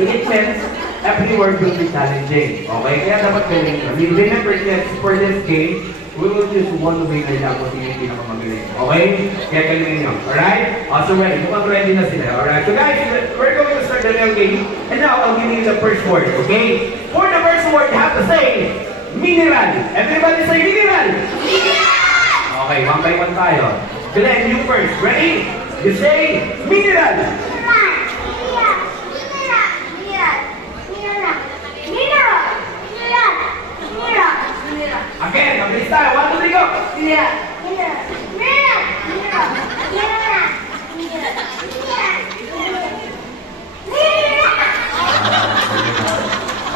So it means every word will be challenging. Okay? Kaya dapat galing nyo. Remember this, for this game, we will choose one winner lang kung sino yung pinakamagaling. Okay? Kaya galing nyo. Alright? So ready. Mukhang ready na sila. Alright? So guys, we're going to start the real game. And now, I'll give you the first word. Okay? For the first word, you have to say, mineral. Everybody say mineral. Mineral! Okay, one by one tayo. Glenn, you first. Ready? You say, mineral. Again, mabilis tayo. 1, 2, 3, go!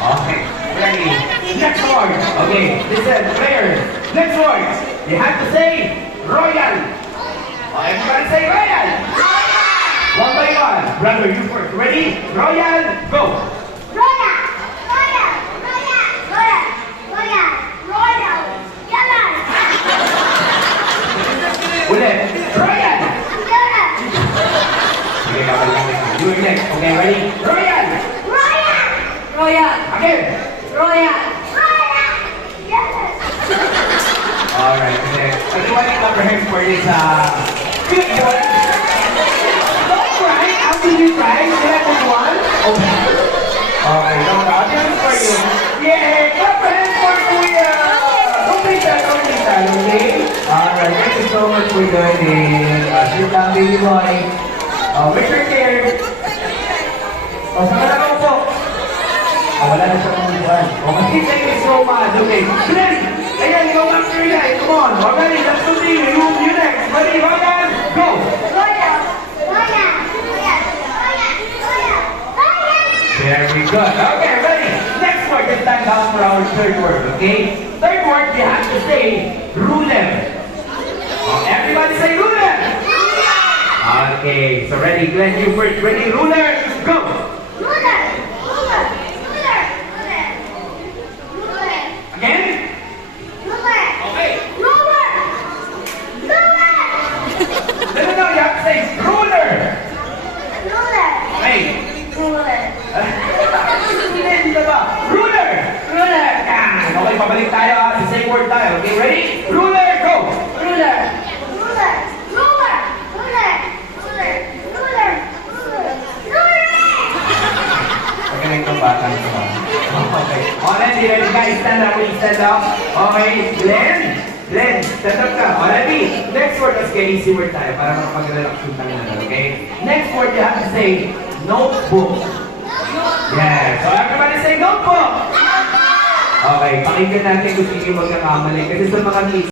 Okay, ready. Next word. Okay, listen, players. Next word. You have to say royal. Everybody say royal. One by one. Brother, you first. Ready? Royal, go. Ulit. Royal. Okay, you next. Okay, ready? Royal. Again. Alright, okay. Anyone in upper hands for this good boy? Don't cry. After you cry, you have this one. Okay. Okay, no problem for you. Yeah, upper hands for Kuya. Okay, alright, thank you so much for joining. Sit down, baby boy. Where's your chair? Saan ka na po? Wala na siya kung buwan. Okay, thank you so much. Okay, Glenn! Ayan, go after you guys. Come on. Already, let's do the you next. Ready, Ryan? Go! Very good. Okay, ready. Next word. Let's stand down for our third word, okay? Third word, you have to say ruler. Everybody say ruler. Okay, so ready, Glenn, you first. Ready, ruler, go. Again? Okay. No, you have to say ruler. Okay. Hindi na ba? Ruler. Okay, pabalik tayo. The same word tayo. Okay, ready? Ruler, go. Pagaling ng bata nito. Okay. Already, ready guys? Stand up. Please stand up. Okay, Glenn, stand up ka. Already. Next word, let's get easy word tayo para makapag-relax yung tangan natin, okay? Next word, you have to say notebook. Yeah. So everybody say notebook. Okay, pakinggan natin kung sino yung magkakamali. Kasi sa mga kids,